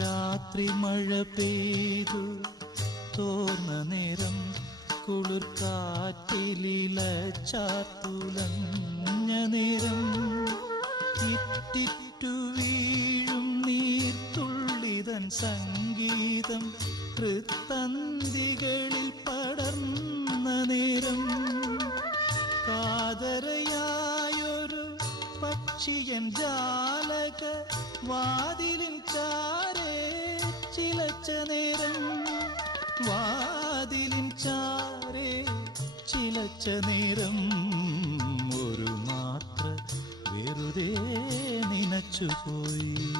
രാത്രി മഴ പെയ്തു തോർന്ന നേരം കുളിർ കാറ്റിലില ചാത്തുലഞ്ഞ നേരം ഇറ്റിറ്റു വീഴും നീർത്തുള്ളിതൻ സംഗീതം തൃത്തന്തികളിൽ പടർന്ന നേരം കാതരയായൊരു പക്ഷിയൻ ജാലക വാതിലിൻ ചാരേ ചിലച്ച നേരം വാതിലിൻ ചാരേ ചിലച്ച നേരം ഒരു മാത്ര വെറുതെ നനച്ചുപോയി.